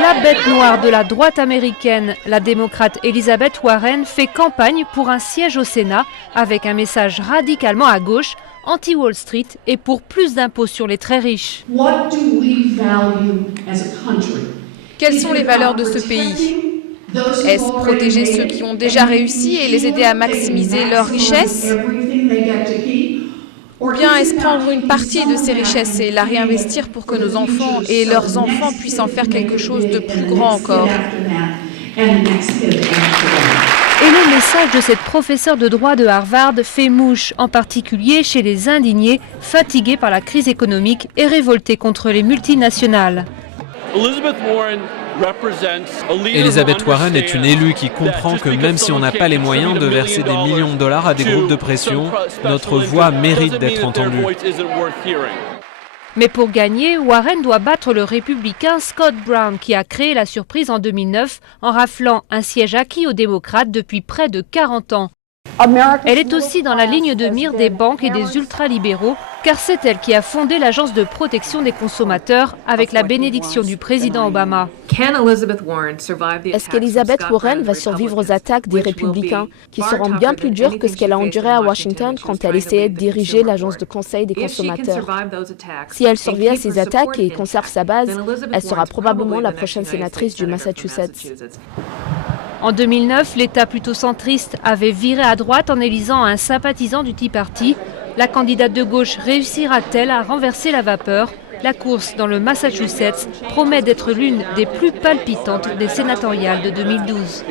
la bête noire de la droite américaine. La démocrate Elizabeth Warren fait campagne pour un siège au Sénat avec un message radicalement à gauche, anti-Wall Street et pour plus d'impôts sur les très riches. Quelles sont les valeurs de ce pays ? Est-ce protéger ceux qui ont déjà réussi et les aider à maximiser leurs richesses ? Ou bien est-ce prendre une partie de ces richesses et la réinvestir pour que nos enfants et leurs enfants puissent en faire quelque chose de plus grand encore ? Et le message de cette professeure de droit de Harvard fait mouche, en particulier chez les indignés, fatigués par la crise économique et révoltés contre les multinationales. Elizabeth Warren est une élue qui comprend que même si on n'a pas les moyens de verser des millions de dollars à des groupes de pression, notre voix mérite d'être entendue. Mais pour gagner, Warren doit battre le républicain Scott Brown qui a créé la surprise en 2009 en raflant un siège acquis aux démocrates depuis près de 40 ans. Elle est aussi dans la ligne de mire des banques et des ultralibéraux, car c'est elle qui a fondé l'agence de protection des consommateurs avec la bénédiction du président Obama. Est-ce qu'Elizabeth Warren va survivre aux attaques des républicains, qui seront bien plus dures que ce qu'elle a enduré à Washington quand elle essayait de diriger l'agence de conseil des consommateurs? Si elle survit à ces attaques et conserve sa base, elle sera probablement la prochaine sénatrice du Massachusetts. En 2009, l'État plutôt centriste avait viré à droite en élisant un sympathisant du Tea Party. La candidate de gauche réussira-t-elle à renverser la vapeur? La course dans le Massachusetts promet d'être l'une des plus palpitantes des sénatoriales de 2012.